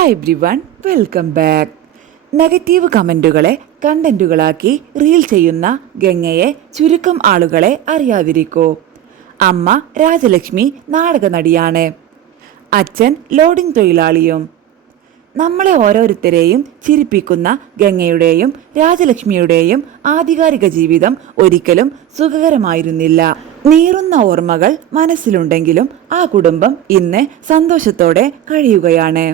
Hi everyone, welcome back. Negative കമൻറ്റുകളെ കണ്ടന്റുകളാക്കി reel ചെയ്യുന്ന ഗംഗയെ ചുരുക്കം ആളുകളെ അറിയാതിരിക്കൂ. അമ്മ രാജലക്ഷ്മി നാടക നടിയാണ്. അച്ഛൻ ലോഡിംഗ് തൊഴിലാളിയും. നമ്മളെ ഓരോരുത്തരെയും ചിരിപ്പിക്കുന്ന ഗംഗയുടെയും രാജലക്ഷ്മിയുടെയും ആധികാരിക ജീവിതം ഒരിക്കലും സുഖകരമായിരുന്നില്ല. നീറുന്ന ഓർമ്മകൾ മനസ്സിലുണ്ടെങ്കിലും ആ കുടുംബം ഇന്ന് സന്തോഷത്തോടെ കഴിയുകയാണ്.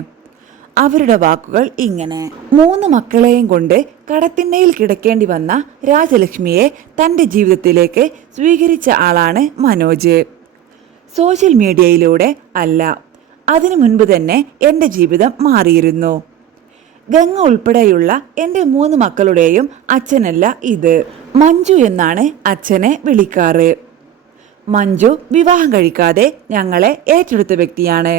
അവരുടെ വാക്കുകൾ ഇങ്ങനെ: 3 മക്കളെയും കൊണ്ട് കടത്തിണ്ണയിൽ കിടക്കേണ്ടി വന്ന രാജലക്ഷ്മിയെ തൻ്റെ ജീവിതത്തിലേക്ക് സ്വീകരിച്ച ആളാണ് മനോജ്. സോഷ്യൽ മീഡിയയിലൂടെ അല്ല, അതിനു മുൻപ് തന്നെ എൻ്റെ ജീവിതം മാറിയിരുന്നു. ഗംഗ ഉൾപ്പെടെയുള്ള എൻ്റെ 3 മക്കളുടെയും അച്ഛനല്ല ഇത്. മഞ്ജു എന്നാണ് അച്ഛനെ വിളിക്കാറ്. മഞ്ജു വിവാഹം കഴിക്കാതെ ഞങ്ങളെ ഏറ്റെടുത്ത വ്യക്തിയാണ്.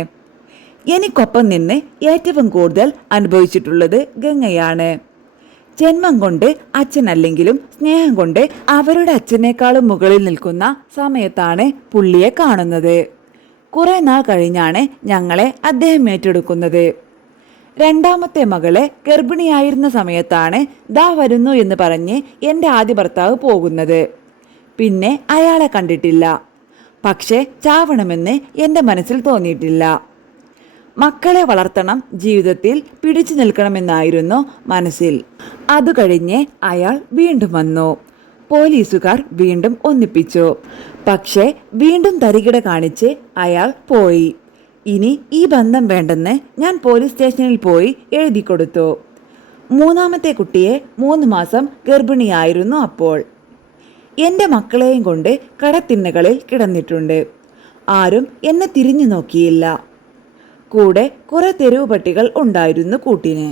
എനിക്കൊപ്പം നിന്ന് ഏറ്റവും കൂടുതൽ അനുഭവിച്ചിട്ടുള്ളത് ഗംഗയാണ്. ജന്മം കൊണ്ട് അച്ഛനല്ലെങ്കിലും സ്നേഹം കൊണ്ട് അവരുടെ അച്ഛനേക്കാളും മുകളിൽ നിൽക്കുന്ന സമയത്താണ് പുള്ളിയെ കാണുന്നത്. കുറെ നാൾ കഴിഞ്ഞാണ് ഞങ്ങളെ അദ്ദേഹം ഏറ്റെടുക്കുന്നത്. 2ാമത്തെ മകളെ ഗർഭിണിയായിരുന്ന സമയത്താണ് ദാ വരുന്നു എന്ന് പറഞ്ഞ് എൻ്റെ ആദ്യ ഭർത്താവ് പോകുന്നത്. പിന്നെ അയാളെ കണ്ടിട്ടില്ല. പക്ഷേ ചാവണമെന്ന് എൻ്റെ മനസ്സിൽ തോന്നിയിട്ടില്ല. മക്കളെ വളർത്തണം, ജീവിതത്തിൽ പിടിച്ചു നിൽക്കണമെന്നായിരുന്നു മനസ്സിൽ. അത് കഴിഞ്ഞ് അയാൾ വീണ്ടും വന്നു. പോലീസുകാർ വീണ്ടും ഒന്നിപ്പിച്ചു. പക്ഷേ വീണ്ടും തരികിട കാണിച്ച് അയാൾ പോയി. ഇനി ഈ ബന്ധം വേണ്ടെന്ന് ഞാൻ പോലീസ് സ്റ്റേഷനിൽ പോയി എഴുതി കൊടുത്തു. 3ാമത്തെ കുട്ടിയെ 3 മാസം ഗർഭിണിയായിരുന്നു അപ്പോൾ. എൻ്റെ മക്കളെയും കൊണ്ട് കടത്തിണ്ണകളിൽ കിടന്നിട്ടുണ്ട്. ആരും എന്നെ തിരിഞ്ഞു നോക്കിയില്ല. കൂടെ കുറെ തെരുവ് പട്ടികൾ ഉണ്ടായിരുന്നു കൂട്ടിന്.